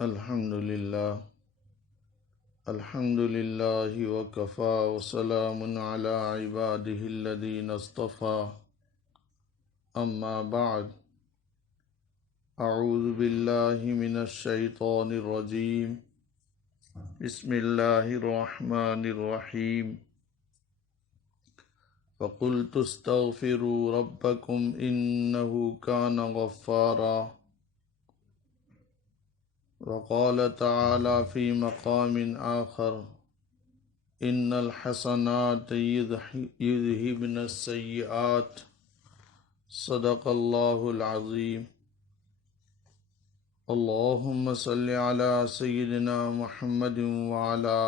الحمد لله وكفى وسلام على عباده الذين اصطفى أما بعد أعوذ بالله من الشيطان الرجيم بسم الله الرحمن الرحيم فقلت استغفروا ربكم إنه كان غفارا وقال تعالى في مقام آخر إن الحسنات يذهبن السيئات صدق الله العظيم اللهم صل على سيدنا محمد وعلى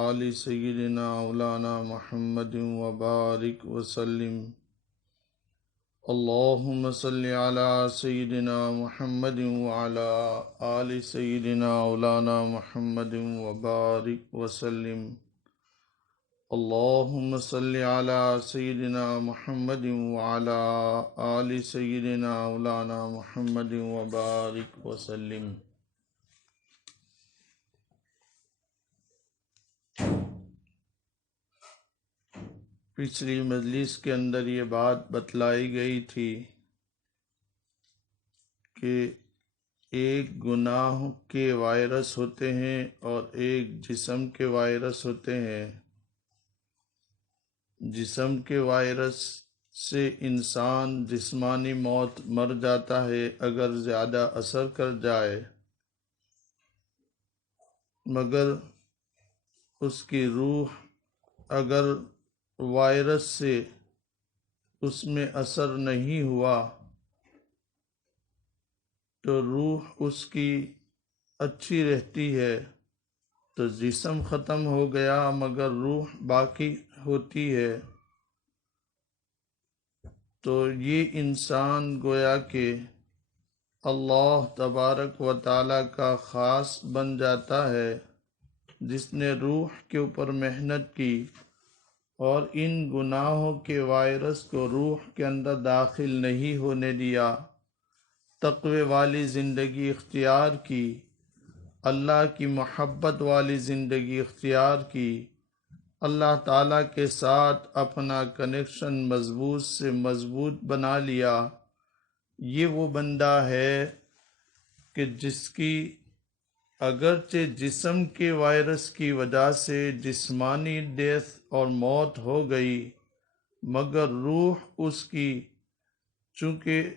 آل سيدنا مولانا محمد وبارك وسلم اللهم صل على سيدنا محمد وعلى آل سيدنا مولانا محمد وبارك وسلم اللهم صل على سيدنا محمد وعلى آل سيدنا مولانا محمد وبارك وسلم پچھلی مجلس کے اندر یہ بات بتلائی گئی تھی کہ ایک گناہ کے وائرس ہوتے ہیں اور ایک جسم کے وائرس ہوتے ہیں۔ جسم کے وائرس سے انسان جسمانی موت مر جاتا ہے اگر زیادہ اثر کر جائے، مگر اس کی روح اگر وائرس سے اس میں اثر نہیں ہوا تو روح اس کی اچھی رہتی ہے، تو جسم ختم ہو گیا مگر روح باقی ہوتی ہے۔ تو یہ انسان گویا کہ اللہ تبارک و تعالیٰ کا خاص بن جاتا ہے، جس نے روح کے اوپر محنت کی اور ان گناہوں کے وائرس کو روح کے اندر داخل نہیں ہونے دیا، تقوی والی زندگی اختیار کی، اللہ کی محبت والی زندگی اختیار کی، اللہ تعالیٰ کے ساتھ اپنا کنیکشن مضبوط سے مضبوط بنا لیا۔ یہ وہ بندہ ہے کہ جس کی اگرچہ جسم کے وائرس کی وجہ سے جسمانی ڈیتھ اور موت ہو گئی، مگر روح اس کی چونکہ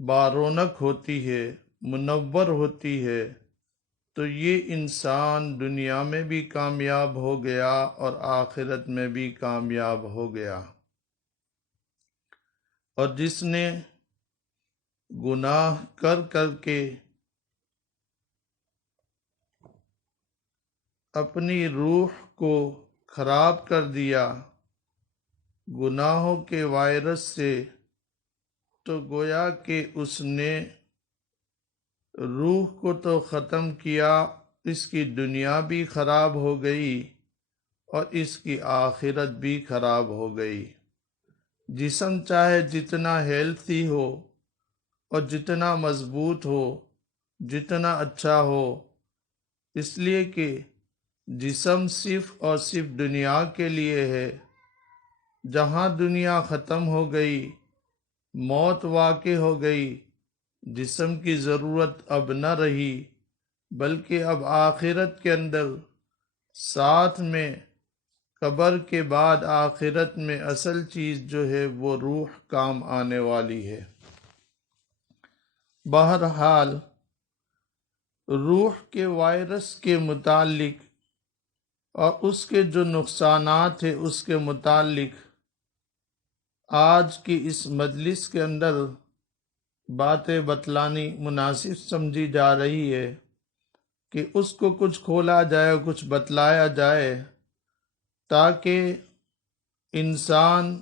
بارونق ہوتی ہے، منور ہوتی ہے، تو یہ انسان دنیا میں بھی کامیاب ہو گیا اور آخرت میں بھی کامیاب ہو گیا۔ اور جس نے گناہ کر کر کے اپنی روح کو خراب کر دیا گناہوں کے وائرس سے، تو گویا کہ اس نے روح کو تو ختم کیا، اس کی دنیا بھی خراب ہو گئی اور اس کی آخرت بھی خراب ہو گئی۔ جسم چاہے جتنا ہیلتھی ہو اور جتنا مضبوط ہو، جتنا اچھا ہو، اس لیے کہ جسم صرف اور صرف دنیا کے لیے ہے۔ جہاں دنیا ختم ہو گئی، موت واقع ہو گئی، جسم کی ضرورت اب نہ رہی، بلکہ اب آخرت کے اندر ساتھ میں قبر کے بعد آخرت میں اصل چیز جو ہے وہ روح کام آنے والی ہے۔ بہرحال روح کے وائرس کے متعلق اور اس کے جو نقصانات ہیں اس کے متعلق آج کی اس مجلس کے اندر باتیں بتلانی مناسب سمجھی جا رہی ہے کہ اس کو کچھ کھولا جائے، کچھ بتلایا جائے، تاکہ انسان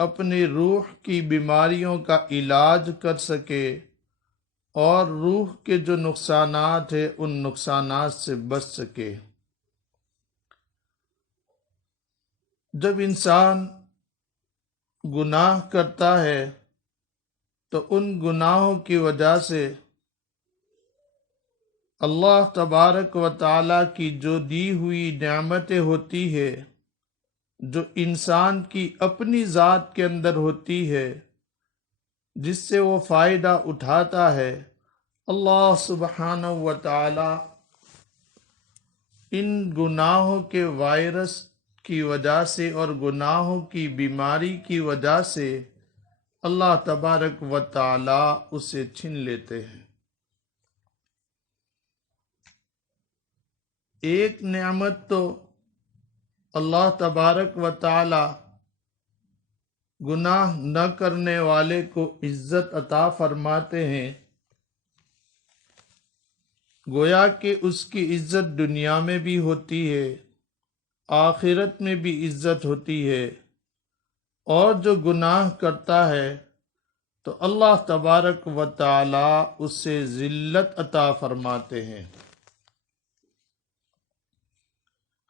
اپنی روح کی بیماریوں کا علاج کر سکے اور روح کے جو نقصانات ہیں ان نقصانات سے بچ سکے۔ جب انسان گناہ کرتا ہے تو ان گناہوں کی وجہ سے اللہ تبارک و تعالیٰ کی جو دی ہوئی نعمتیں ہوتی ہے، جو انسان کی اپنی ذات کے اندر ہوتی ہے، جس سے وہ فائدہ اٹھاتا ہے، اللہ سبحانہ و تعالی ان گناہوں کے وائرس کی وجہ سے اور گناہوں کی بیماری کی وجہ سے اللہ تبارک و تعالی اسے چھین لیتے ہیں۔ ایک نعمت تو اللہ تبارک و تعالی گناہ نہ کرنے والے کو عزت عطا فرماتے ہیں، گویا کہ اس کی عزت دنیا میں بھی ہوتی ہے، آخرت میں بھی عزت ہوتی ہے، اور جو گناہ کرتا ہے تو اللہ تبارک و تعالی اس سے ذلت عطا فرماتے ہیں۔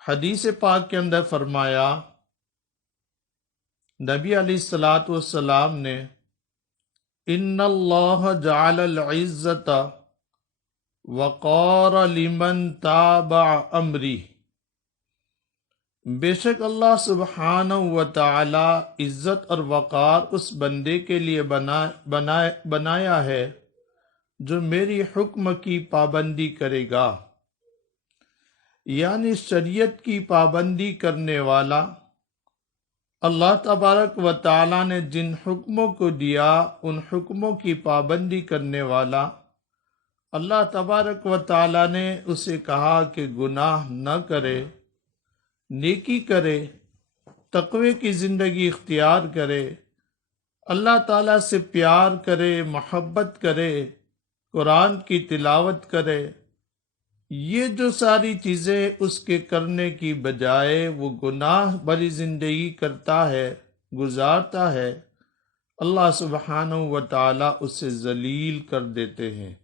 حدیث پاک کے اندر فرمایا، نبی علیہ الصلوۃ والسلام نے، ان اللہ جعل العزت وقار لمن تابع امری، بے شک اللہ سبحانہ و تعالی عزت اور وقار اس بندے کے لیے بنایا ہے جو میری حکم کی پابندی کرے گا، یعنی شریعت کی پابندی کرنے والا، اللہ تبارک و تعالی نے جن حکموں کو دیا ان حکموں کی پابندی کرنے والا۔ اللہ تبارک و تعالی نے اسے کہا کہ گناہ نہ کرے، نیکی کرے، تقوی کی زندگی اختیار کرے، اللہ تعالیٰ سے پیار کرے، محبت کرے، قرآن کی تلاوت کرے، یہ جو ساری چیزیں اس کے کرنے کی بجائے وہ گناہ بھری زندگی کرتا ہے، گزارتا ہے، اللہ سبحانہ و تعالیٰ اسے ذلیل کر دیتے ہیں۔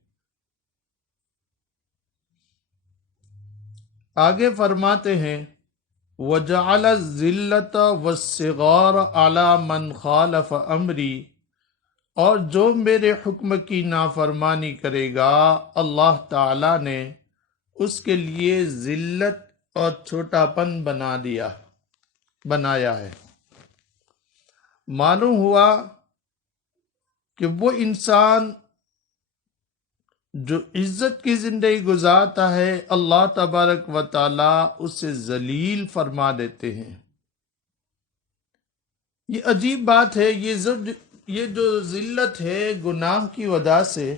آگے فرماتے ہیں، وَجَعَلَ الذِّلَّةَ وَالصِّغَارَ عَلَى مَنْ خَالَفَ أَمْرِي، اور جو میرے حکم کی نافرمانی کرے گا اللہ تعالیٰ نے اس کے لیے ذلت اور چھوٹا پن بنایا ہے۔ معلوم ہوا کہ وہ انسان جو عزت کی زندگی گزارتا ہے اللہ تبارک و تعالی اسے ذلیل فرما دیتے ہیں۔ یہ عجیب بات ہے، یہ جو ذلت ہے گناہ کی وجہ سے،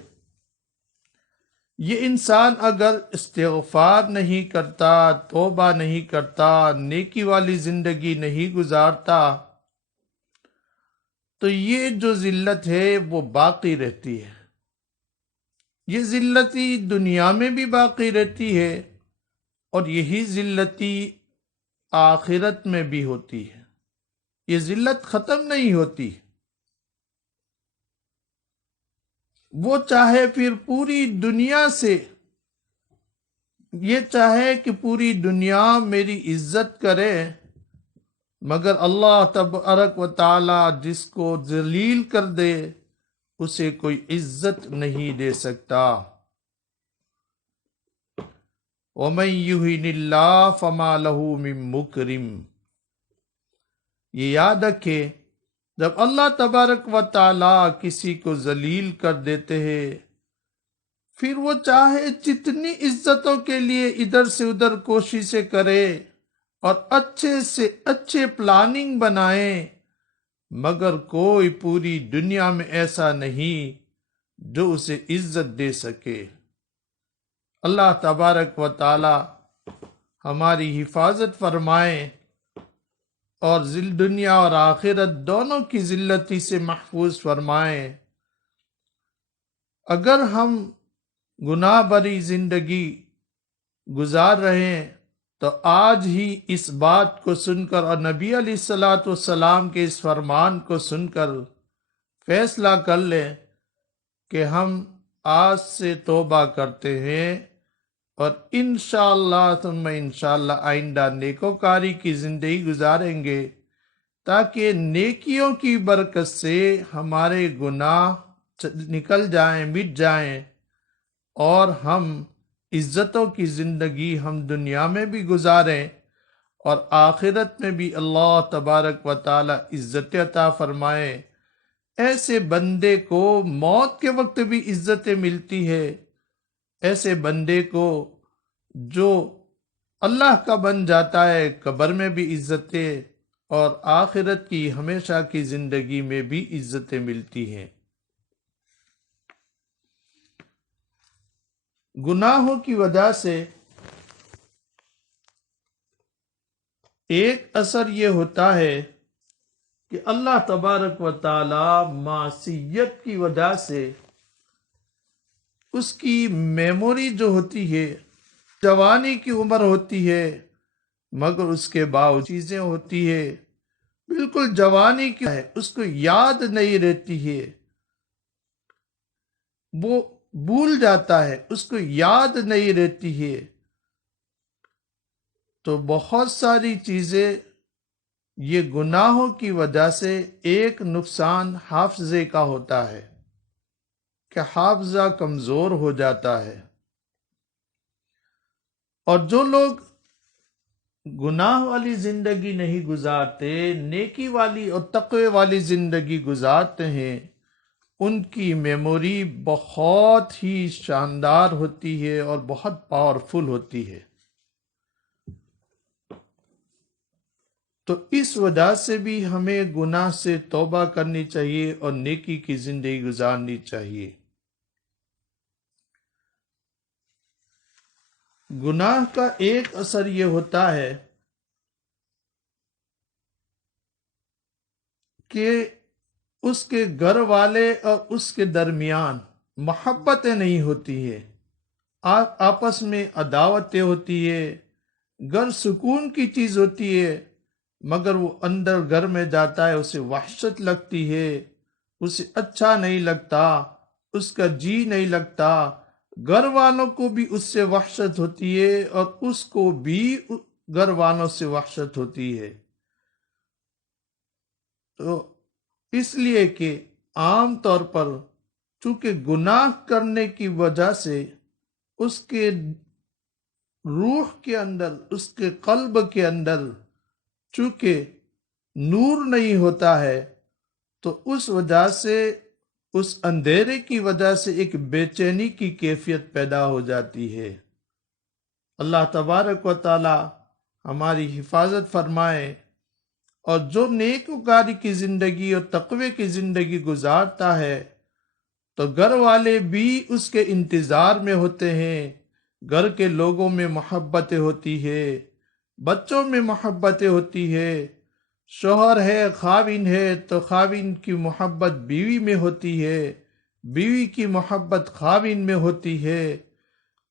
یہ انسان اگر استغفار نہیں کرتا، توبہ نہیں کرتا، نیکی والی زندگی نہیں گزارتا، تو یہ جو ذلت ہے وہ باقی رہتی ہے۔ یہ ذلتی دنیا میں بھی باقی رہتی ہے اور یہی ذلتی آخرت میں بھی ہوتی ہے۔ یہ ذلت ختم نہیں ہوتی، وہ چاہے پھر پوری دنیا سے، یہ چاہے کہ پوری دنیا میری عزت کرے، مگر اللہ تبارک و تعالی جس کو ذلیل کر دے اسے کوئی عزت نہیں دے سکتا۔ وَمَن يُهِنِ اللَّهُ فَمَا لَهُ مِن مُكْرِمٍ، یہ یاد رکھے جب اللہ تبارک و تعالی کسی کو ذلیل کر دیتے ہیں، پھر وہ چاہے جتنی عزتوں کے لیے ادھر سے ادھر کوششیں کرے اور اچھے سے اچھے پلاننگ بنائے، مگر کوئی پوری دنیا میں ایسا نہیں جو اسے عزت دے سکے۔ اللہ تبارک و تعالی ہماری حفاظت فرمائے اور دنیا اور آخرت دونوں کی ذلتی سے محفوظ فرمائے۔ اگر ہم گناہ بری زندگی گزار رہے ہیں تو آج ہی اس بات کو سن کر اور نبی علیہ الصلوۃ والسلام کے اس فرمان کو سن کر فیصلہ کر لیں کہ ہم آج سے توبہ کرتے ہیں اور انشاءاللہ ثم انشاءاللہ آئندہ نیکوکاری کی زندگی گزاریں گے، تاکہ نیکیوں کی برکت سے ہمارے گناہ نکل جائیں، مٹ جائیں، اور ہم عزتوں کی زندگی ہم دنیا میں بھی گزاریں اور آخرت میں بھی اللہ تبارک و تعالی عزت عطا فرمائے۔ ایسے بندے کو موت کے وقت بھی عزتیں ملتی ہے، ایسے بندے کو جو اللہ کا بن جاتا ہے قبر میں بھی عزتیں اور آخرت کی ہمیشہ کی زندگی میں بھی عزتیں ملتی ہیں۔ گناہوں کی وجہ سے ایک اثر یہ ہوتا ہے کہ اللہ تبارک و تعالی معصیت کی وجہ سے اس کی میموری جو ہوتی ہے، جوانی کی عمر ہوتی ہے مگر اس کے باوجود چیزیں ہوتی ہے بالکل جوانی کی ہے، اس کو یاد نہیں رہتی ہے، وہ بھول جاتا ہے، اس کو یاد نہیں رہتی ہے۔ تو بہت ساری چیزیں یہ گناہوں کی وجہ سے ایک نقصان حافظے کا ہوتا ہے کہ حافظہ کمزور ہو جاتا ہے، اور جو لوگ گناہ والی زندگی نہیں گزارتے، نیکی والی اور تقوی والی زندگی گزارتے ہیں، ان کی میموری بہت ہی شاندار ہوتی ہے اور بہت پاورفل ہوتی ہے۔ تو اس وجہ سے بھی ہمیں گناہ سے توبہ کرنی چاہیے اور نیکی کی زندگی گزارنی چاہیے۔ گناہ کا ایک اثر یہ ہوتا ہے کہ اس کے گھر والے اور اس کے درمیان محبتیں نہیں ہوتی ہے، آپس میں عداوتیں ہوتی ہے، گھر سکون کی چیز ہوتی ہے مگر وہ اندر گھر میں جاتا ہے، اسے وحشت لگتی ہے، اسے اچھا نہیں لگتا، اس کا جی نہیں لگتا، گھر والوں کو بھی اس سے وحشت ہوتی ہے اور اس کو بھی گھر والوں سے وحشت ہوتی ہے۔ تو اس لیے کہ عام طور پر چونکہ گناہ کرنے کی وجہ سے اس کے روح کے اندر، اس کے قلب کے اندر چونکہ نور نہیں ہوتا ہے، تو اس وجہ سے اس اندھیرے کی وجہ سے ایک بے چینی کی کیفیت پیدا ہو جاتی ہے۔ اللہ تبارک و تعالی ہماری حفاظت فرمائے، اور جو نیکوکاری کی زندگی اور تقوی کی زندگی گزارتا ہے تو گھر والے بھی اس کے انتظار میں ہوتے ہیں، گھر کے لوگوں میں محبتیں ہوتی ہے، بچوں میں محبتیں ہوتی ہے، شوہر ہے خاوند ہے تو خاوند کی محبت بیوی میں ہوتی ہے، بیوی کی محبت خاوند میں ہوتی ہے،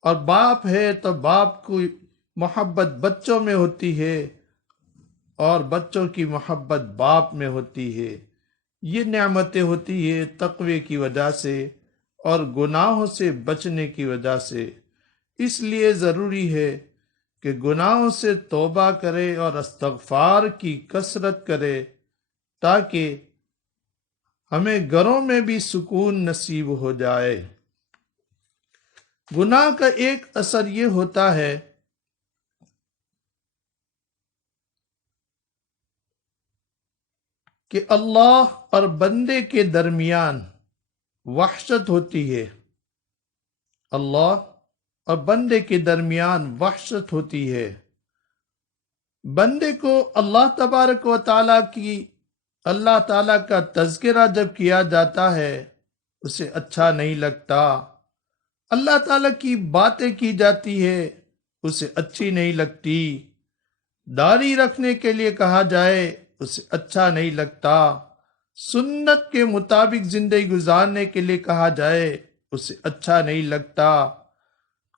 اور باپ ہے تو باپ کی محبت بچوں میں ہوتی ہے اور بچوں کی محبت باپ میں ہوتی ہے۔ یہ نعمتیں ہوتی ہے تقوی کی وجہ سے اور گناہوں سے بچنے کی وجہ سے۔ اس لیے ضروری ہے کہ گناہوں سے توبہ کرے اور استغفار کی کثرت کرے تاکہ ہمیں گھروں میں بھی سکون نصیب ہو جائے۔ گناہ کا ایک اثر یہ ہوتا ہے کہ اللہ اور بندے کے درمیان وحشت ہوتی ہے، اللہ اور بندے کے درمیان وحشت ہوتی ہے۔ بندے کو اللہ تبارک و اللہ تعالیٰ کا تذکرہ جب کیا جاتا ہے اسے اچھا نہیں لگتا، اللہ تعالیٰ کی باتیں کی جاتی ہے اسے اچھی نہیں لگتی، داڑھی رکھنے کے لیے کہا جائے اسے اچھا نہیں لگتا، سنت کے مطابق زندگی گزارنے کے لیے کہا جائے اسے اچھا نہیں لگتا،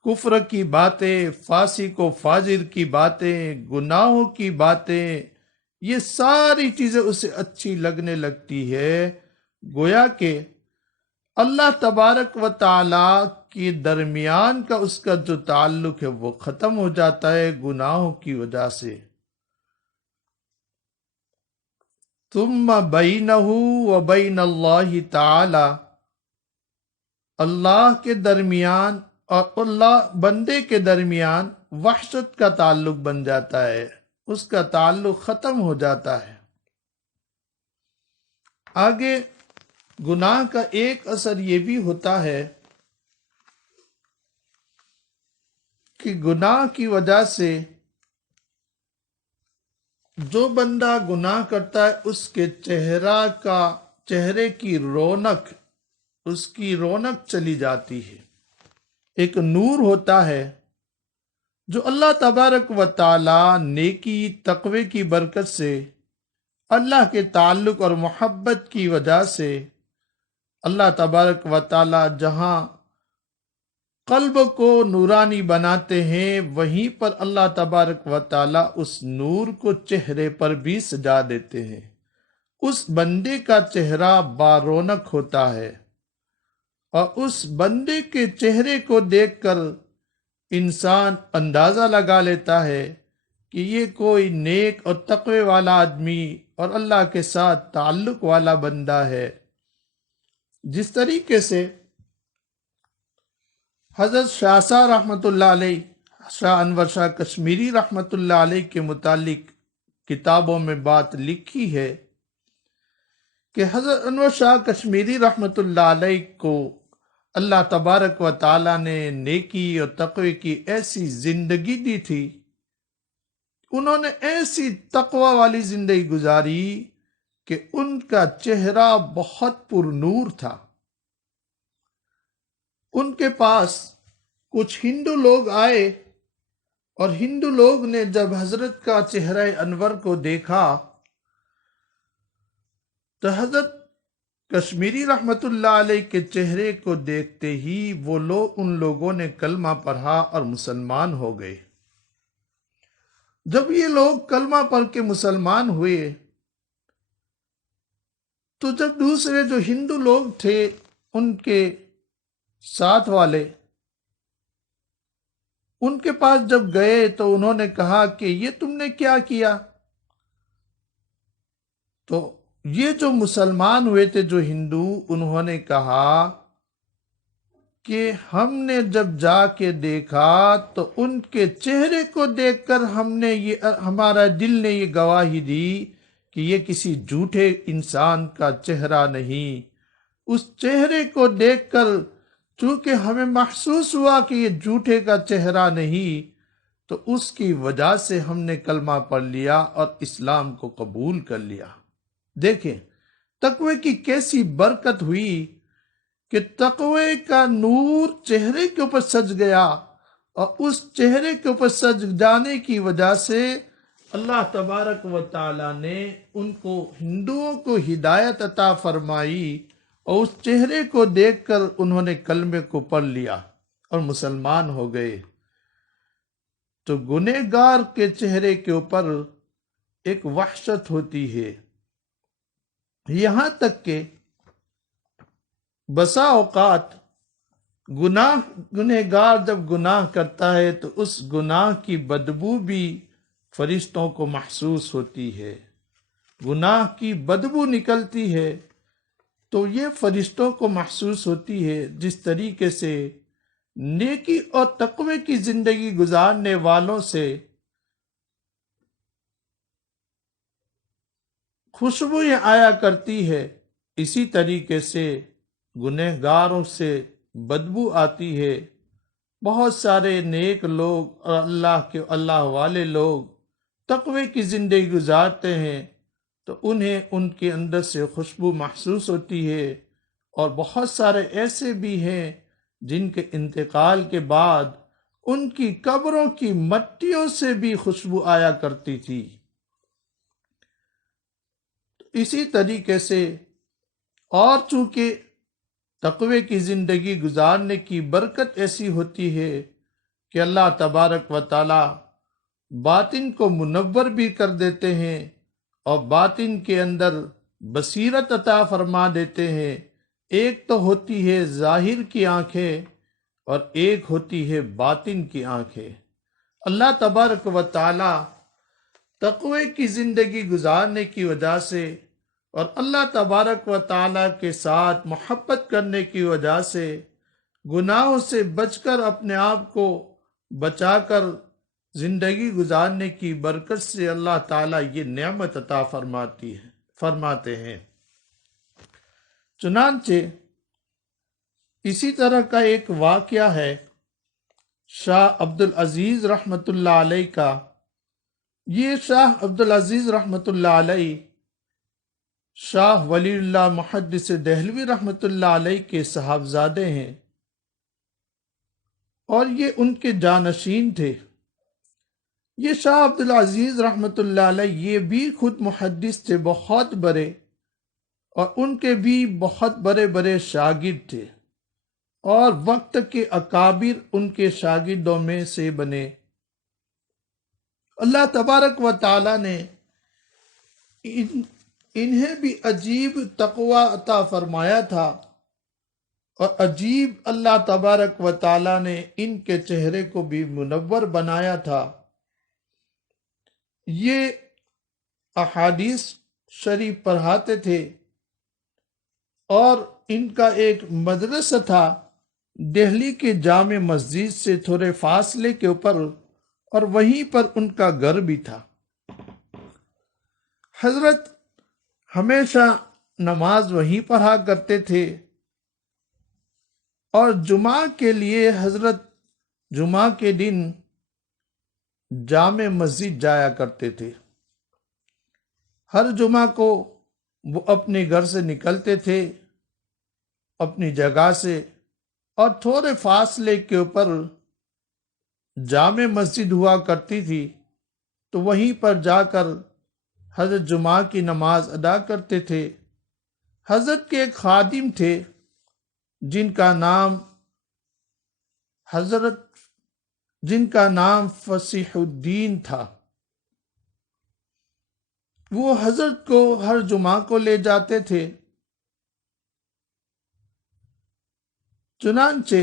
کفر کی باتیں، فاسق و فاجر کی باتیں، گناہوں کی باتیں، یہ ساری چیزیں اسے اچھی لگنے لگتی ہے، گویا کہ اللہ تبارک و تعالی کے درمیان کا اس کا جو تعلق ہے وہ ختم ہو جاتا ہے گناہوں کی وجہ سے۔ ثم بینہ و بین اللہ تعالی، اللہ کے درمیان اور اللہ بندے کے درمیان وحشت کا تعلق بن جاتا ہے، اس کا تعلق ختم ہو جاتا ہے۔ آگے گناہ کا ایک اثر یہ بھی ہوتا ہے کہ گناہ کی وجہ سے جو بندہ گناہ کرتا ہے اس کے چہرے کی رونق، اس کی رونق چلی جاتی ہے۔ ایک نور ہوتا ہے جو اللہ تبارک و تعالی نیکی تقوی کی برکت سے، اللہ کے تعلق اور محبت کی وجہ سے اللہ تبارک و تعالی جہاں قلب کو نورانی بناتے ہیں، وہیں پر اللہ تبارک و تعالی اس نور کو چہرے پر بھی سجا دیتے ہیں۔ اس بندے کا چہرہ بارونق ہوتا ہے، اور اس بندے کے چہرے کو دیکھ کر انسان اندازہ لگا لیتا ہے کہ یہ کوئی نیک اور تقوی والا آدمی اور اللہ کے ساتھ تعلق والا بندہ ہے۔ جس طریقے سے حضرت شاہ صاحب رحمۃ اللہ علیہ، شاہ انور شاہ کشمیری رحمۃ اللہ علیہ کے متعلق کتابوں میں بات لکھی ہے کہ حضرت انور شاہ کشمیری رحمۃ اللہ علیہ کو اللہ تبارک و تعالی نے نیکی اور تقوی کی ایسی زندگی دی تھی، انہوں نے ایسی تقوی والی زندگی گزاری کہ ان کا چہرہ بہت پر نور تھا۔ ان کے پاس کچھ ہندو لوگ آئے، اور ہندو لوگ نے جب حضرت کا چہرہ انور کو دیکھا تو حضرت کشمیری رحمت اللہ علیہ کے چہرے کو دیکھتے ہی ان لوگوں نے کلمہ پڑھا اور مسلمان ہو گئے۔ جب یہ لوگ کلمہ پڑھ کے مسلمان ہوئے تو جب دوسرے جو ہندو لوگ تھے ان کے ساتھ والے ان کے پاس جب گئے تو انہوں نے کہا کہ یہ تم نے کیا کیا؟ تو یہ جو مسلمان ہوئے تھے جو ہندو، انہوں نے کہا کہ ہم نے جب جا کے دیکھا تو ان کے چہرے کو دیکھ کر ہمارا دل نے یہ گواہی دی کہ یہ کسی جھوٹے انسان کا چہرہ نہیں۔ اس چہرے کو دیکھ کر چونکہ ہمیں محسوس ہوا کہ یہ جھوٹے کا چہرہ نہیں، تو اس کی وجہ سے ہم نے کلمہ پڑھ لیا اور اسلام کو قبول کر لیا۔ دیکھیں تقوی کی کیسی برکت ہوئی کہ تقوی کا نور چہرے کے اوپر سج گیا، اور اس چہرے کے اوپر سج جانے کی وجہ سے اللہ تبارک و تعالی نے ان کو، ہندوؤں کو ہدایت عطا فرمائی، اور اس چہرے کو دیکھ کر انہوں نے کلمے کو پڑھ لیا اور مسلمان ہو گئے۔ تو گنہگار کے چہرے کے اوپر ایک وحشت ہوتی ہے، یہاں تک کہ بسا اوقات گنہگار جب گناہ کرتا ہے تو اس گناہ کی بدبو بھی فرشتوں کو محسوس ہوتی ہے۔ گناہ کی بدبو نکلتی ہے تو یہ فرشتوں کو محسوس ہوتی ہے۔ جس طریقے سے نیکی اور تقوی کی زندگی گزارنے والوں سے خوشبوئیں آیا کرتی ہے، اسی طریقے سے گنہگاروں سے بدبو آتی ہے۔ بہت سارے نیک لوگ اور اللہ والے لوگ تقوی کی زندگی گزارتے ہیں تو انہیں ان کے اندر سے خوشبو محسوس ہوتی ہے، اور بہت سارے ایسے بھی ہیں جن کے انتقال کے بعد ان کی قبروں کی مٹیوں سے بھی خوشبو آیا کرتی تھی۔ اسی طریقے سے اور چونکہ تقوی کی زندگی گزارنے کی برکت ایسی ہوتی ہے کہ اللہ تبارک و تعالی باطن کو منور بھی کر دیتے ہیں، اور باطن کے اندر بصیرت عطا فرما دیتے ہیں۔ ایک تو ہوتی ہے ظاہر کی آنکھیں اور ایک ہوتی ہے باطن کی آنکھیں۔ اللہ تبارک و تعالی تقوی کی زندگی گزارنے کی وجہ سے اور اللہ تبارک و تعالی کے ساتھ محبت کرنے کی وجہ سے گناہوں سے بچ کر اپنے آپ کو بچا کر زندگی گزارنے کی برکت سے اللہ تعالیٰ یہ نعمت عطا فرماتے ہیں۔ چنانچہ اسی طرح کا ایک واقعہ ہے شاہ عبدالعزیز رحمۃ اللہ علیہ کا۔ یہ شاہ عبدالعزیز رحمۃ اللہ علیہ شاہ ولی اللہ محدث دہلوی رحمۃ اللہ علیہ کے صاحبزادے ہیں، اور یہ ان کے جانشین تھے۔ یہ شاہ عبدالعزیز رحمۃ اللہ علیہ یہ بھی خود محدث تھے بہت بڑے، اور ان کے بھی بہت بڑے بڑے شاگرد تھے، اور وقت کے اکابر ان کے شاگردوں میں سے بنے۔ اللہ تبارک و تعالی نے انہیں بھی عجیب تقوی عطا فرمایا تھا، اور عجیب اللہ تبارک و تعالی نے ان کے چہرے کو بھی منور بنایا تھا۔ یہ احادیث شریف پڑھاتے تھے، اور ان کا ایک مدرسہ تھا دہلی کے جامع مسجد سے تھوڑے فاصلے کے اوپر، اور وہیں پر ان کا گھر بھی تھا۔ حضرت ہمیشہ نماز وہیں پڑھا کرتے تھے، اور جمعہ کے لیے حضرت جمعہ کے دن جامع مسجد جایا کرتے تھے۔ ہر جمعہ کو وہ اپنے گھر سے نکلتے تھے، اپنی جگہ سے، اور تھوڑے فاصلے کے اوپر جامع مسجد ہوا کرتی تھی، تو وہیں پر جا کر حضرت جمعہ کی نماز ادا کرتے تھے۔ حضرت کے ایک خادم تھے جن کا نام فصیح الدین تھا۔ وہ حضرت کو ہر جمعہ کو لے جاتے تھے۔ چنانچہ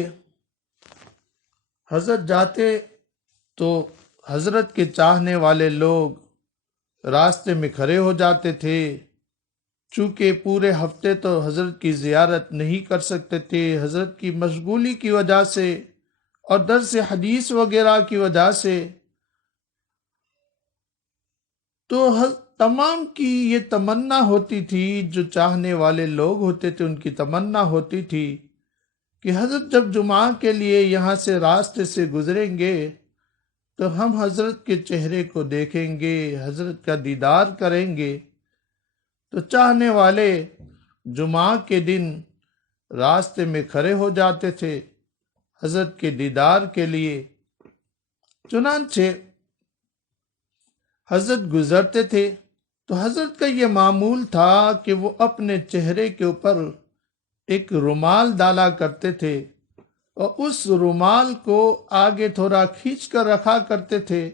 حضرت جاتے تو حضرت کے چاہنے والے لوگ راستے میں کھڑے ہو جاتے تھے، چونکہ پورے ہفتے تو حضرت کی زیارت نہیں کر سکتے تھے حضرت کی مشغولی کی وجہ سے اور درس حدیث وغیرہ کی وجہ سے۔ تو تمام کی یہ تمنا ہوتی تھی، جو چاہنے والے لوگ ہوتے تھے ان کی تمنا ہوتی تھی کہ حضرت جب جمعہ کے لیے یہاں سے راستے سے گزریں گے تو ہم حضرت کے چہرے کو دیکھیں گے، حضرت کا دیدار کریں گے۔ تو چاہنے والے جمعہ کے دن راستے میں کھڑے ہو جاتے تھے حضرت کے دیدار کے لیے۔ چنانچہ حضرت گزرتے تھے تو حضرت کا یہ معمول تھا کہ وہ اپنے چہرے کے اوپر ایک رومال ڈالا کرتے تھے، اور اس رومال کو آگے تھوڑا کھینچ کر رکھا کرتے تھے،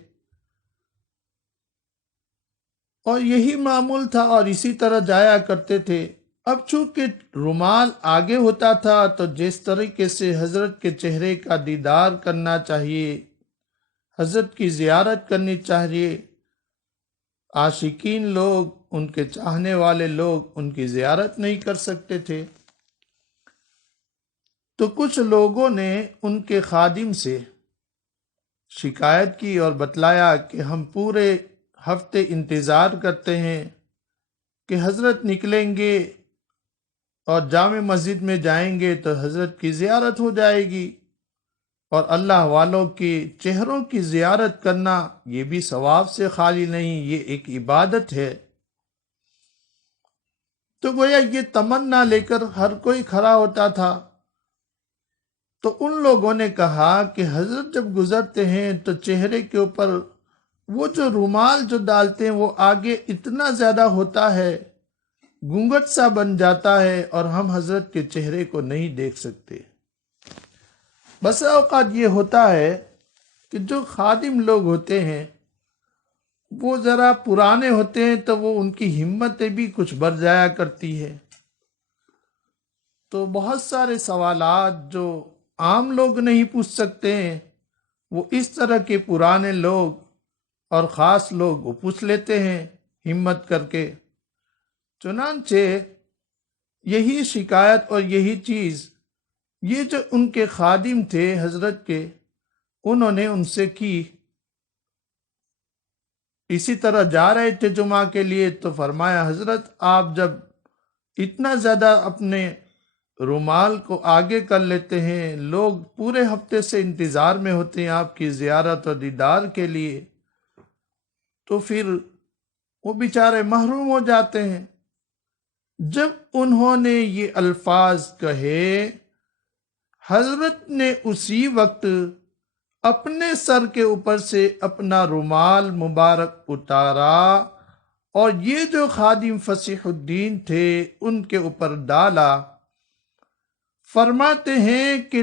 اور یہی معمول تھا اور اسی طرح جایا کرتے تھے۔ اب چونکہ رومال آگے ہوتا تھا تو جس طریقے سے حضرت کے چہرے کا دیدار کرنا چاہیے، حضرت کی زیارت کرنی چاہیے، عاشقین لوگ، ان کے چاہنے والے لوگ ان کی زیارت نہیں کر سکتے تھے۔ تو کچھ لوگوں نے ان کے خادم سے شکایت کی اور بتلایا کہ ہم پورے ہفتے انتظار کرتے ہیں کہ حضرت نکلیں گے اور جامع مسجد میں جائیں گے تو حضرت کی زیارت ہو جائے گی، اور اللہ والوں کے چہروں کی زیارت کرنا یہ بھی ثواب سے خالی نہیں، یہ ایک عبادت ہے۔ تو گویا یہ تمنا لے کر ہر کوئی کھڑا ہوتا تھا۔ تو ان لوگوں نے کہا کہ حضرت جب گزرتے ہیں تو چہرے کے اوپر وہ جو رومال جو ڈالتے ہیں وہ آگے اتنا زیادہ ہوتا ہے، گھونگھٹ سا بن جاتا ہے، اور ہم حضرت کے چہرے کو نہیں دیکھ سکتے۔ بس اوقات یہ ہوتا ہے کہ جو خادم لوگ ہوتے ہیں وہ ذرا پرانے ہوتے ہیں تو وہ ان کی ہمتیں بھی کچھ بڑھ جایا کرتی ہے، تو بہت سارے سوالات جو عام لوگ نہیں پوچھ سکتے ہیں وہ اس طرح کے پرانے لوگ اور خاص لوگ وہ پوچھ لیتے ہیں ہمت کر کے۔ چنانچہ یہی شکایت اور یہی چیز یہ جو ان کے خادم تھے حضرت کے، انہوں نے ان سے کی، اسی طرح جا رہے تھے جمعہ کے لیے تو فرمایا حضرت آپ جب اتنا زیادہ اپنے رومال کو آگے کر لیتے ہیں، لوگ پورے ہفتے سے انتظار میں ہوتے ہیں آپ کی زیارت اور دیدار کے لیے، تو پھر وہ بیچارے محروم ہو جاتے ہیں۔ جب انہوں نے یہ الفاظ کہے، حضرت نے اسی وقت اپنے سر کے اوپر سے اپنا رومال مبارک اتارا اور یہ جو خادم فصیح الدین تھے ان کے اوپر ڈالا۔ فرماتے ہیں کہ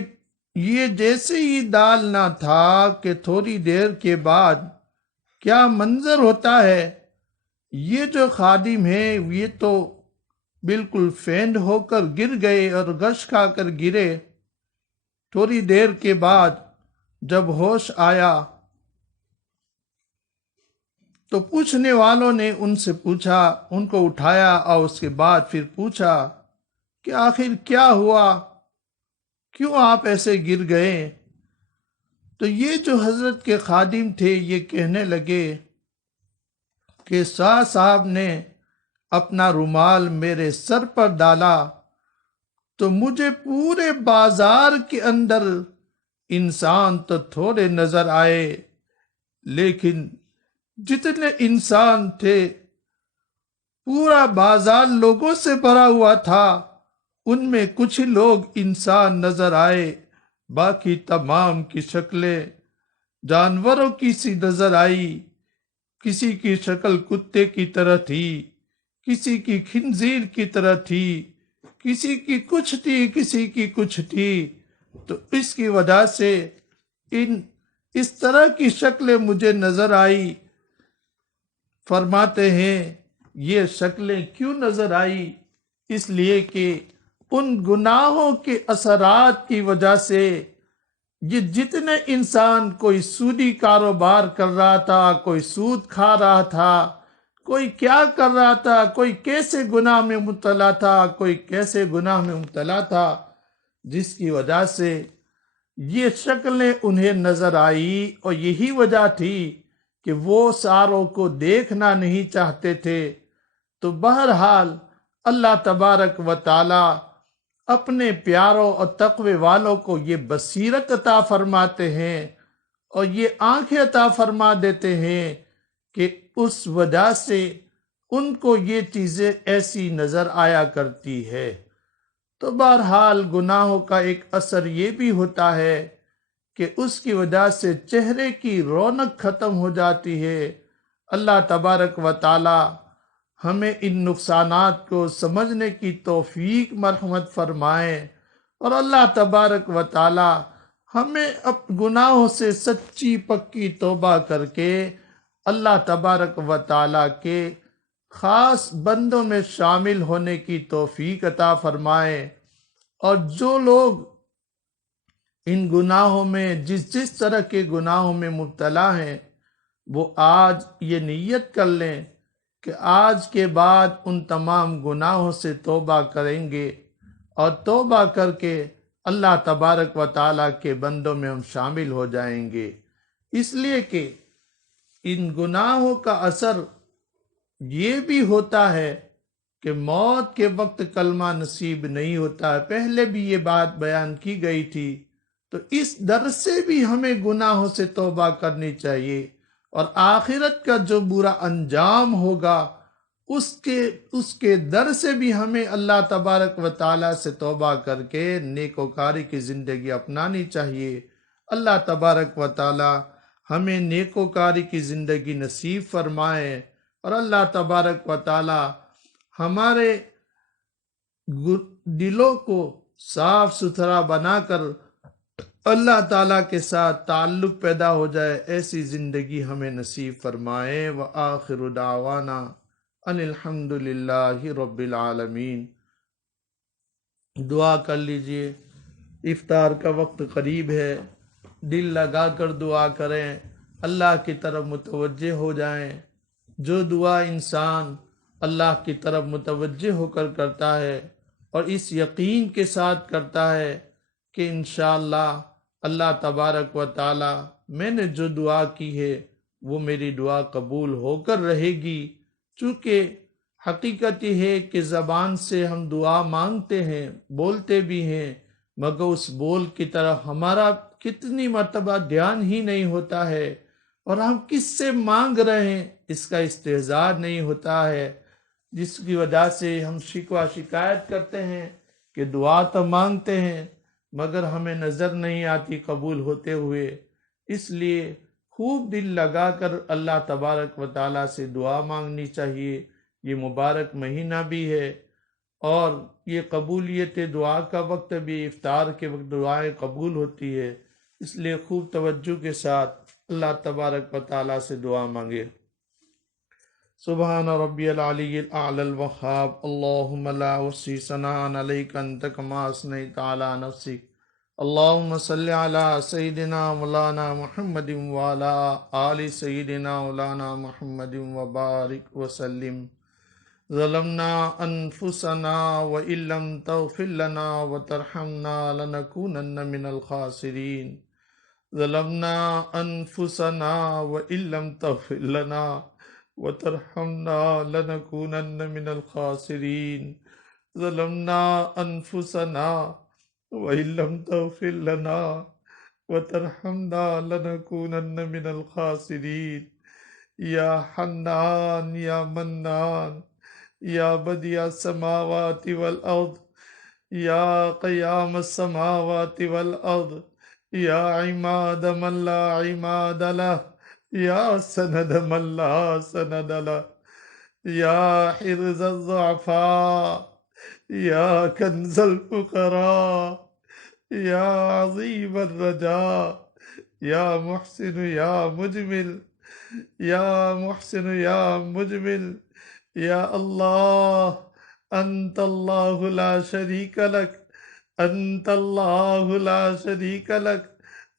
یہ جیسے ہی ڈالنا تھا کہ تھوڑی دیر کے بعد کیا منظر ہوتا ہے، یہ جو خادم ہیں یہ تو بالکل فینڈ ہو کر گر گئے اور غش کھا کر گرے۔ تھوڑی دیر کے بعد جب ہوش آیا تو پوچھنے والوں نے ان سے پوچھا، ان کو اٹھایا اور اس کے بعد پھر پوچھا کہ آخر کیا ہوا، کیوں آپ ایسے گر گئے؟ تو یہ جو حضرت کے خادم تھے یہ کہنے لگے کہ شاہ صاحب نے اپنا رومال میرے سر پر ڈالا تو مجھے پورے بازار کے اندر انسان تو تھوڑے نظر آئے، لیکن جتنے انسان تھے پورا بازار لوگوں سے بھرا ہوا تھا، ان میں کچھ لوگ انسان نظر آئے، باقی تمام کی شکلیں جانوروں کی سی نظر آئی۔ کسی کی شکل کتے کی طرح تھی، کسی کی خنزیر کی طرح تھی، کسی کی کچھ تھی، کسی کی کچھ تھی۔ تو اس کی وجہ سے اس طرح کی شکلیں مجھے نظر آئی۔ فرماتے ہیں یہ شکلیں کیوں نظر آئی؟ اس لیے کہ ان گناہوں کے اثرات کی وجہ سے یہ جتنے انسان کوئی سودی کاروبار کر رہا تھا، کوئی سود کھا رہا تھا، کوئی کیا کر رہا تھا، کوئی کیسے گناہ میں مبتلا تھا، کوئی کیسے گناہ میں مبتلا تھا، جس کی وجہ سے یہ شکلیں انہیں نظر آئی، اور یہی وجہ تھی کہ وہ ساروں کو دیکھنا نہیں چاہتے تھے۔ تو بہرحال اللہ تبارک و تعالی اپنے پیاروں اور تقوی والوں کو یہ بصیرت عطا فرماتے ہیں اور یہ آنکھیں عطا فرما دیتے ہیں کہ اس وجہ سے ان کو یہ چیزیں ایسی نظر آیا کرتی ہے۔ تو بہرحال گناہوں کا ایک اثر یہ بھی ہوتا ہے کہ اس کی وجہ سے چہرے کی رونق ختم ہو جاتی ہے۔ اللہ تبارک و تعالی ہمیں ان نقصانات کو سمجھنے کی توفیق مرحمت فرمائے، اور اللہ تبارک و تعالی ہمیں گناہوں سے سچی پکی توبہ کر کے اللہ تبارک و تعالی کے خاص بندوں میں شامل ہونے کی توفیق عطا فرمائے۔ اور جو لوگ ان گناہوں میں جس طرح کے گناہوں میں مبتلا ہیں، وہ آج یہ نیت کر لیں کہ آج کے بعد ان تمام گناہوں سے توبہ کریں گے، اور توبہ کر کے اللہ تبارک و تعالیٰ کے بندوں میں ہم شامل ہو جائیں گے۔ اس لیے کہ ان گناہوں کا اثر یہ بھی ہوتا ہے کہ موت کے وقت کلمہ نصیب نہیں ہوتا ہے، پہلے بھی یہ بات بیان کی گئی تھی۔ تو اس در سے بھی ہمیں گناہوں سے توبہ کرنی چاہیے، اور آخرت کا جو برا انجام ہوگا اس کے در سے بھی ہمیں اللہ تبارک و تعالیٰ سے توبہ کر کے نیکوکاری کی زندگی اپنانی چاہیے۔ اللہ تبارک و تعالیٰ ہمیں نیکوکاری کی زندگی نصیب فرمائے، اور اللہ تبارک و تعالیٰ ہمارے دلوں کو صاف ستھرا بنا کر اللہ تعالیٰ کے ساتھ تعلق پیدا ہو جائے، ایسی زندگی ہمیں نصیب فرمائے۔ وآخر دعوانا ان الحمد للہ رب العالمین۔ دعا کر لیجئے، افطار کا وقت قریب ہے، دل لگا کر دعا کریں، اللہ کی طرف متوجہ ہو جائیں۔ جو دعا انسان اللہ کی طرف متوجہ ہو کر کرتا ہے اور اس یقین کے ساتھ کرتا ہے کہ انشاءاللہ اللہ تبارک و تعالی میں نے جو دعا کی ہے وہ میری دعا قبول ہو کر رہے گی، چونکہ حقیقت یہ ہے کہ زبان سے ہم دعا مانگتے ہیں، بولتے بھی ہیں، مگر اس بول کی طرف ہمارا کتنی مرتبہ دھیان ہی نہیں ہوتا ہے، اور ہم کس سے مانگ رہے ہیں اس کا استحضار نہیں ہوتا ہے، جس کی وجہ سے ہم شکوہ شکایت کرتے ہیں کہ دعا تو مانگتے ہیں مگر ہمیں نظر نہیں آتی قبول ہوتے ہوئے۔ اس لیے خوب دل لگا کر اللہ تبارک و تعالیٰ سے دعا مانگنی چاہیے۔ یہ مبارک مہینہ بھی ہے اور یہ قبولیت دعا کا وقت بھی، افطار کے وقت دعائیں قبول ہوتی ہے، اس لیے خوب توجہ کے ساتھ اللہ تبارک و تعالیٰ سے دعا مانگے۔ سبحان ربی العلی الاعلی الوہاب، اللہم لا احصی ثناء علیک انت کما اثنیت علی نفسک، اللہم صلی علی سیدنا مولانا محمد وعلی آل سیدنا مولانا محمد وبارک وسلم۔ ظلمنا انفسنا وإن لم تغفر لنا وترحمنا لنكونن من الخاسرین۔ ظلمنا انفسنا وإن لم تغفر لنا وترحمنا لنكونن من الخاسرین۔ ظلمنا انفسنا وإن لم تغفر لنا وترحمنا لنكونن من الخاسرین۔ یا حنان یا منان یا بدیع السماوات والارض یا قیام السماوات والارض یا عماد من لا عماد له یا سند من لا سند له یا حرز الضعفاء یا کنز الفقراء یا عظیم الرجاء یا محسن یا مجمل یا محسن یا مجمل۔ یا اللہ انت اللہ لا شریک لک، انت اللہ لا شریک لک،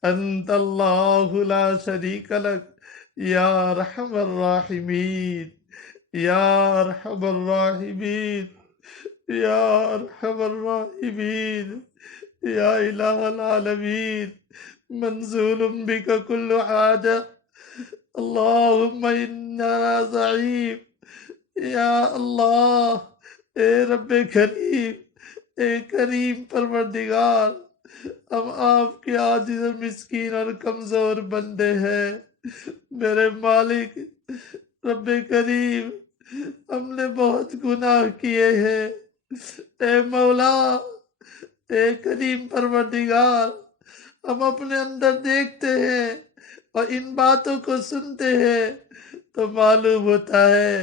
انت اللہ لا شریک لک، یا ارحم الراحمین، یا ارحم الراحمین، یا ارحم الراحمین، یا الہ العالمین۔ منزول بک کل حاجہ، اللہم اننا ضعیف۔ یا اللہ، اے رب کریم، اے کریم پروردگار، ہم آپ کے عاجز مسکین اور کمزور بندے ہیں۔ میرے مالک رب کریم، ہم نے بہت گناہ کیے ہیں۔ اے مولا، اے کریم پروردگار، ہم اپنے اندر دیکھتے ہیں اور ان باتوں کو سنتے ہیں تو معلوم ہوتا ہے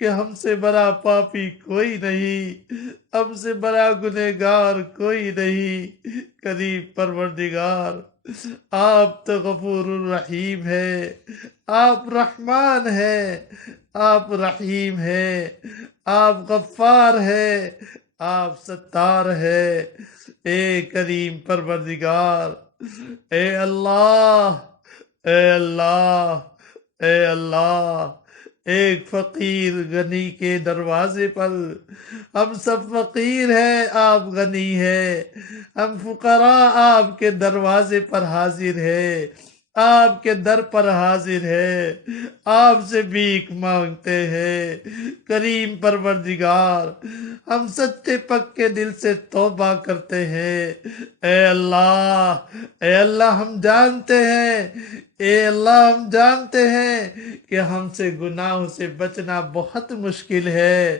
کہ ہم سے بڑا پاپی کوئی نہیں، ہم سے بڑا گنہگار کوئی نہیں۔ کریم پروردگار، آپ تو غفور الرحیم ہے، آپ رحمان ہے، آپ رحیم ہے، آپ غفار ہے، آپ ستار ہے۔ اے کریم پروردگار، اے اللہ، اے اللہ، اے اللہ، ایک فقیر غنی کے دروازے پر، ہم سب فقیر ہیں، آپ غنی ہیں، ہم فقراء آپ کے دروازے پر حاضر ہیں، آپ کے در پر حاضر ہے، آپ سے بھیک مانگتے ہیں۔ کریم پروردگار، ہم سچے پکے دل سے توبہ کرتے ہیں۔ اے اللہ، اے اللہ، ہم جانتے ہیں، اے اللہ، ہم جانتے ہیں کہ ہم سے گناہوں سے بچنا بہت مشکل ہے،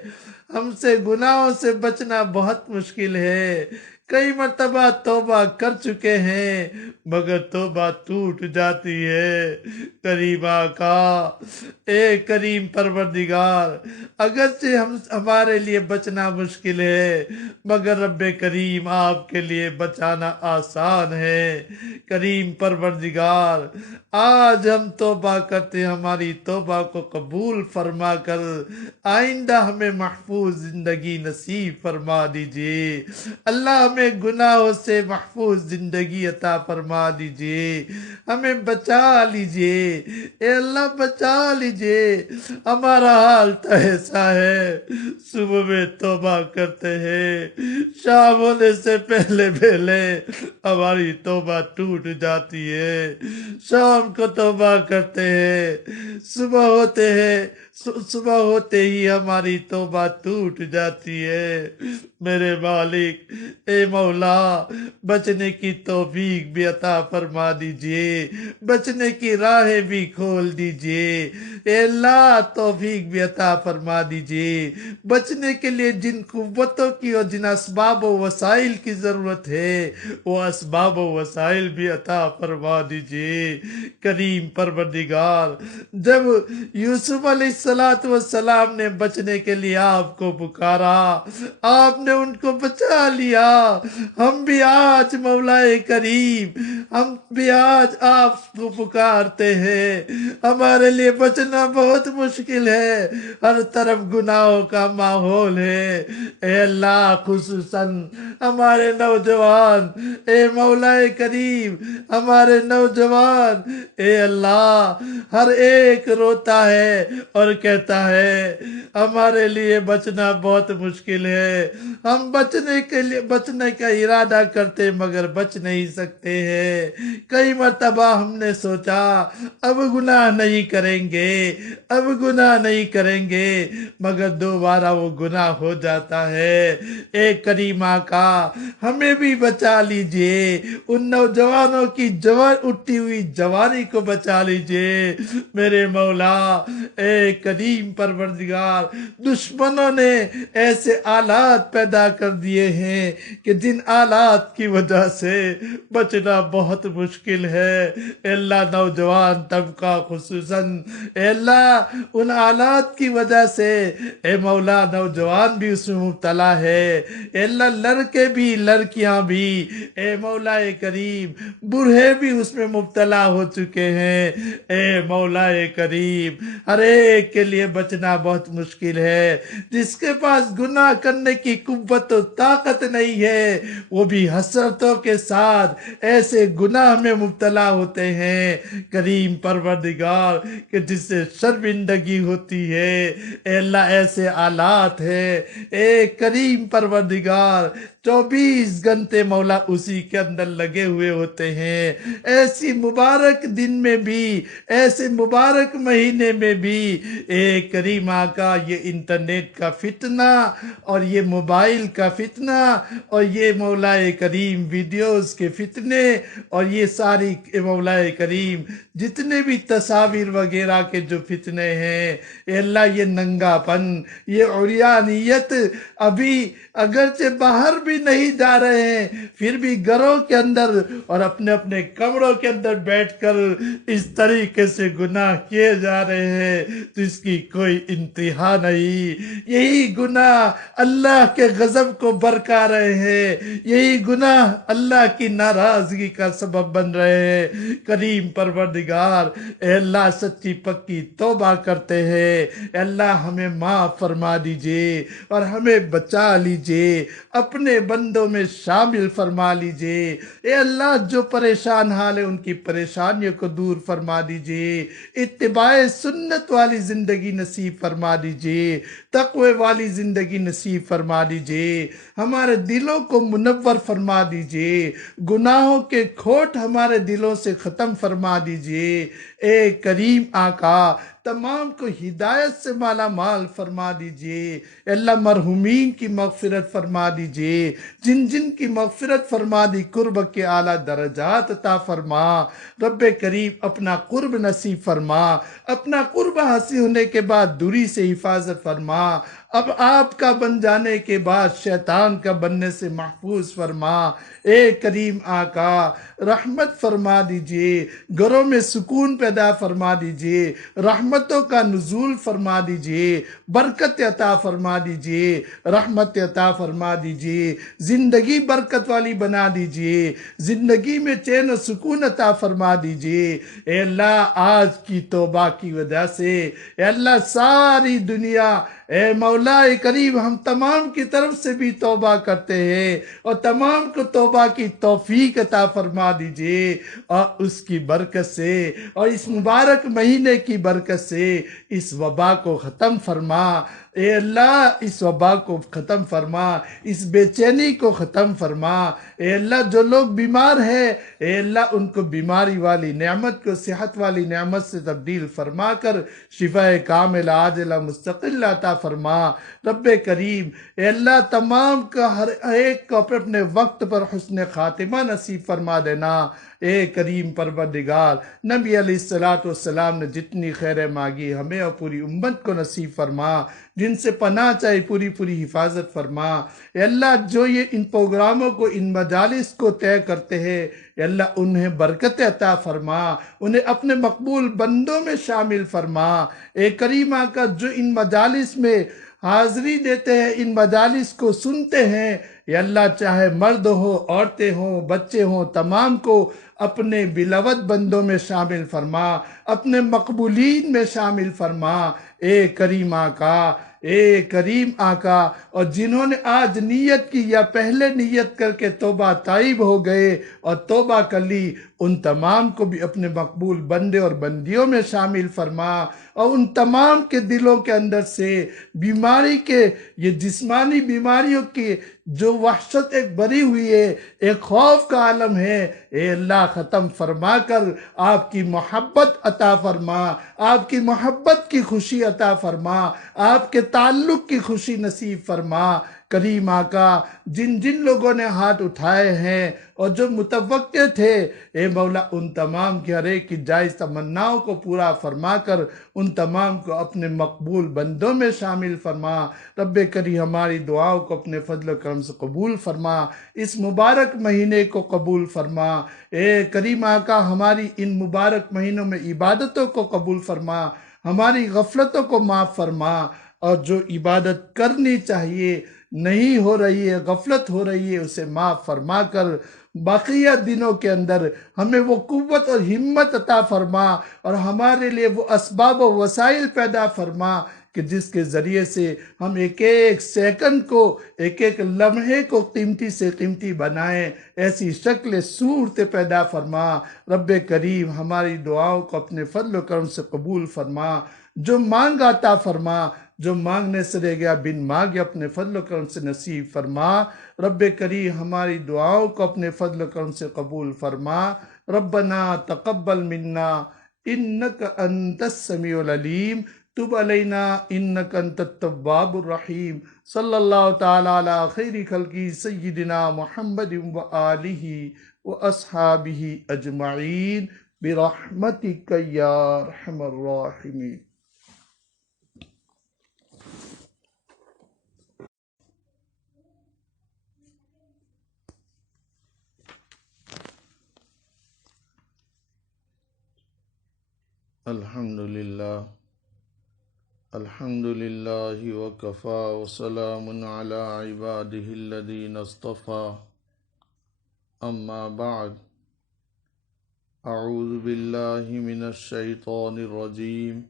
ہم سے گناہوں سے بچنا بہت مشکل ہے۔ کئی مرتبہ توبہ کر چکے ہیں مگر توبہ ٹوٹ جاتی ہے۔ کریم آقا، اے کریم پروردگار، اگرچہ ہمارے لیے بچنا مشکل ہے مگر رب کریم آپ کے لیے بچانا آسان ہے۔ کریم پروردگار، آج ہم توبہ کرتے ہیں، ہماری توبہ کو قبول فرما کر آئندہ ہمیں محفوظ زندگی نصیب فرما دیجئے۔ اللہ ہمیں گناہوں سے محفوظ زندگی عطا فرما دیجئے، ہمیں بچا لیجئے، اے اللہ بچا لیجئے۔ ہمارا حال تو ایسا ہے، صبح میں توبہ کرتے ہیں، شام ہونے سے پہلے پہلے ہماری توبہ ٹوٹ جاتی ہے، شام کو توبہ کرتے ہیں، صبح ہوتے ہی ہماری توبہ ٹوٹ جاتی ہے۔ میرے مالک، اے مولا، بچنے کی توفیق بھی عطا فرما دیجئے، بچنے کی راہیں بھی کھول دیجئے، اے اللہ توفیق بھی عطا فرما دیجئے۔ بچنے کے لیے جن قوتوں کی اور جن اسباب و وسائل کی ضرورت ہے وہ اسباب و وسائل بھی عطا فرما دیجئے۔ کریم پروردگار، جب یوسف علیہ السلام نے بچنے کے لیے آپ کو پکارا، آپ نے ان کو بچا لیا۔ ہم بھی آج مولا کریم، ہم بھی آج آپ کو پکارتے ہیں، ہمارے لیے بچنا بہت مشکل ہے، ہر طرف گناہوں کا ماحول ہے۔ اے اللہ، خصوصاً ہمارے نوجوان، اے مولا کریم، ہمارے نوجوان، اے اللہ، ہر ایک روتا ہے اور کہتا ہے ہمارے لیے بچنا بہت مشکل ہے، ہم بچنے کا ارادہ کرتے مگر بچ نہیں سکتے ہیں۔ کئی مرتبہ ہم نے سوچا اب گناہ نہیں کریں گے، اب گناہ نہیں کریں گے، مگر دوبارہ وہ گناہ ہو جاتا ہے۔ اے کریم آقا، ہمیں بھی بچا لیجئے، ان نوجوانوں کی اٹھتی ہوئی جوانی کو بچا لیجئے۔ میرے مولا، اے کریم پروردگار، دشمنوں نے ایسے آلات پیدا کر دیے ہیں کہ جن آلات کی وجہ سے بچنا بہت مشکل ہے۔ اے اللہ، نوجوان طبقہ خصوصاً، اے اللہ، ان آلات کی وجہ سے اے مولا نوجوان بھی اس میں مبتلا ہے، اے اللہ، لڑکے بھی لڑکیاں بھی، اے مولا کریم، بوڑھے بھی اس میں مبتلا ہو چکے ہیں۔ اے مولا کریم، ہر ایک کے لیے بچنا بہت مشکل ہے۔ جس کے پاس گناہ کرنے کی قوت و طاقت نہیں ہے وہ بھی حسرتوں کے ساتھ ایسے گناہ میں مبتلا ہوتے ہیں، کریم پروردگار، کہ جس سے شرمندگی ہوتی ہے۔ اے اللہ، ایسے آلات ہیں، اے کریم پروردگار، 24 گھنٹے مولا اسی کے اندر لگے ہوئے ہوتے ہیں۔ ایسی مبارک دن میں بھی، ایسے مبارک مہینے میں بھی، اے کریم آقا، یہ انٹرنیٹ کا فتنہ اور یہ موبائل کا فتنہ اور یہ مولا کریم ویڈیوز کے فتنے اور یہ ساری مولا کریم جتنے بھی تصاویر وغیرہ کے جو فتنے ہیں، اے اللہ، یہ ننگا پن، یہ عریانیت، ابھی اگرچہ باہر بھی نہیں جا رہے ہیں پھر بھی گھروں کے اندر اور اپنے اپنے کمروں کے اندر بیٹھ کر اس طریقے سے گناہ کیے جا رہے ہیں تو اس کی کوئی انتہا نہیں۔ یہی گناہ اللہ کے غضب کو برقا رہے ہیں، یہی گناہ اللہ کی ناراضگی کا سبب بن رہے ہیں۔ کریم پروردگار، اے اللہ، سچی پکی توبہ کرتے ہیں، اے اللہ ہمیں معاف فرما دیجئے اور ہمیں بچا لیجئے، اپنے بندوں میں شامل فرما لیجئے۔ اے اللہ، جو پریشان حال ہے ان کی پریشانیوں کو دور فرما دیجئے، اتباع سنت والی زندگی نصیب فرما دیجئے، تقوی والی زندگی نصیب فرما دیجئے، ہمارے دلوں کو منور فرما دیجئے، گناہوں کے کھوٹ ہمارے دلوں سے ختم فرما دیجئے۔ اے کریم آقا، تمام کو ہدایت سے مالا مال فرما دیجئے۔ اے اللہ، مرحومین کی مغفرت فرما دیجئے، جن جن کی مغفرت فرما دی قرب کے اعلیٰ درجات عطا فرما۔ رب کریم، اپنا قرب نصیب فرما، اپنا قرب حاصل ہونے کے بعد دوری سے حفاظت فرما، اب آپ کا بن جانے کے بعد شیطان کا بننے سے محفوظ فرما۔ اے کریم آقا، رحمت فرما دیجئے، گھروں میں سکون پیدا فرما دیجئے، رحمتوں کا نزول فرما دیجئے، برکت عطا فرما دیجئے، رحمت عطا فرما دیجئے، زندگی برکت والی بنا دیجئے، زندگی میں چین و سکون عطا فرما دیجئے۔ اے اللہ، آج کی توبہ کی وجہ سے اے اللہ ساری دنیا اے مولا کریم ہم تمام کی طرف سے بھی توبہ کرتے ہیں اور تمام کو توبہ کی توفیق عطا فرما دیجئے، اور اس کی برکت سے اور اس مبارک مہینے کی برکت سے اس وبا کو ختم فرما۔ اے اللہ اس وبا کو ختم فرما، اس بے چینی کو ختم فرما۔ اے اللہ جو لوگ بیمار ہیں، اے اللہ ان کو بیماری والی نعمت کو صحت والی نعمت سے تبدیل فرما کر شفا کامل عاجلہ مستقل عطا فرما۔ رب کریم اے اللہ تمام کا ہر ایک کو اپنے اپنے وقت پر حسن خاتمہ نصیب فرما دینا۔ اے کریم پروردگار، نبی علیہ السلام نے جتنی خیر مانگی ہمیں اور پوری امت کو نصیب فرما، جن سے پناہ چاہی پوری پوری حفاظت فرما۔ اے اللہ جو یہ ان پروگراموں کو ان مجالس کو طے کرتے ہیں، اے اللہ انہیں برکت عطا فرما، انہیں اپنے مقبول بندوں میں شامل فرما۔ اے کریم آقا جو ان مجالس میں حاضری دیتے ہیں، ان مجالس کو سنتے ہیں، یا اللہ چاہے مرد ہو، عورتیں ہوں، بچے ہوں، تمام کو اپنے بلوت بندوں میں شامل فرما، اپنے مقبولین میں شامل فرما۔ اے کریم آقا، اے کریم آقا، اور جنہوں نے آج نیت کی یا پہلے نیت کر کے توبہ تائب ہو گئے اور توبہ کر لی، ان تمام کو بھی اپنے مقبول بندے اور بندیوں میں شامل فرما، اور ان تمام کے دلوں کے اندر سے بیماری کے، یہ جسمانی بیماریوں کی جو وحشت ایک بری ہوئی ہے، ایک خوف کا عالم ہے، اے اللہ ختم فرما کر آپ کی محبت عطا فرما، آپ کی محبت کی خوشی عطا فرما، آپ کے تعلق کی خوشی نصیب فرما۔ کریم آقا جن جن لوگوں نے ہاتھ اٹھائے ہیں اور جو متوقع تھے، اے مولا ان تمام کی ہر ایک کی جائز تمناؤں کو پورا فرما کر ان تمام کو اپنے مقبول بندوں میں شامل فرما۔ رب کریم ہماری دعاؤں کو اپنے فضل و کرم سے قبول فرما، اس مبارک مہینے کو قبول فرما۔ اے کریم آقا ہماری ان مبارک مہینوں میں عبادتوں کو قبول فرما، ہماری غفلتوں کو معاف فرما، اور جو عبادت کرنی چاہیے نہیں ہو رہی ہے، غفلت ہو رہی ہے، اسے معاف فرما کر باقیہ دنوں کے اندر ہمیں وہ قوت اور ہمت عطا فرما، اور ہمارے لیے وہ اسباب و وسائل پیدا فرما کہ جس کے ذریعے سے ہم ایک ایک سیکنڈ کو، ایک ایک لمحے کو قیمتی سے قیمتی بنائیں، ایسی شکل صورت پیدا فرما۔ رب کریم ہماری دعاؤں کو اپنے فضل و کرم سے قبول فرما، جو مانگا عطا فرما، جو مانگنے سے رہ گیا بن مانگے اپنے فضل و کرم سے نصیب فرما۔ رب کریم ہماری دعاؤں کو اپنے فضل و کرم سے قبول فرما۔ ربنا تقبل منا انک انت السمیع العلیم، تب علینا انک انت التواب الرحیم۔ صلی اللہ تعالی علی خیر خلقی سیدنا محمد و آلہ و اصحابہ اجمعین برحمتک یا ارحم الراحمین۔ الحمدللہ الحمدللہ وکفا وسلام علی عبادہ الذین اصطفیٰ، اما بعد، اعوذ باللہ من الشیطان الرجیم،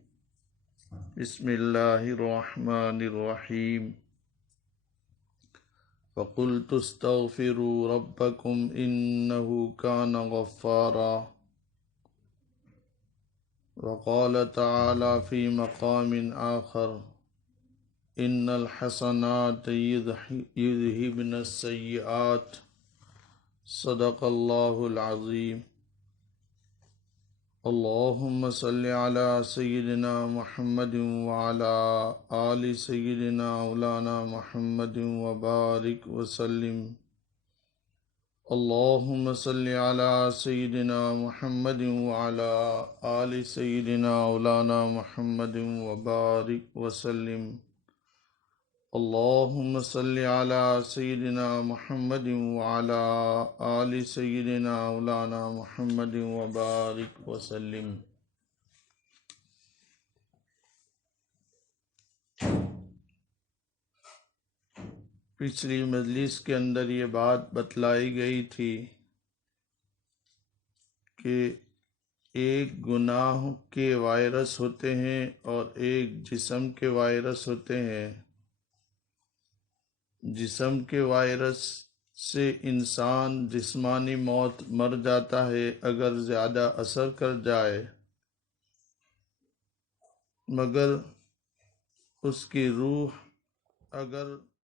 بسم اللہ الرحمن الرحیم، فقلت استغفروا ربکم انہ کان غفارا، وقال تعالى في مقام آخر إن الحسنات يذهبن السيئات، صدق الله العظيم۔ اللهم صل على سيدنا محمد وعلى آل سيدنا مولانا محمد وبارك وسلم۔ اللهم صل على سيدنا محمد وعلى آل سيدنا مولانا محمد وبارك وسلم۔ اللهم صل على سيدنا محمد وعلى آل سيدنا مولانا محمد وبارك وسلم۔ پچھلی مجلس کے اندر یہ بات بتلائی گئی تھی کہ ایک گناہ کے وائرس ہوتے ہیں اور ایک جسم کے وائرس ہوتے ہیں۔ جسم کے وائرس سے انسان جسمانی موت مر جاتا ہے اگر زیادہ اثر کر جائے، مگر اس کی روح اگر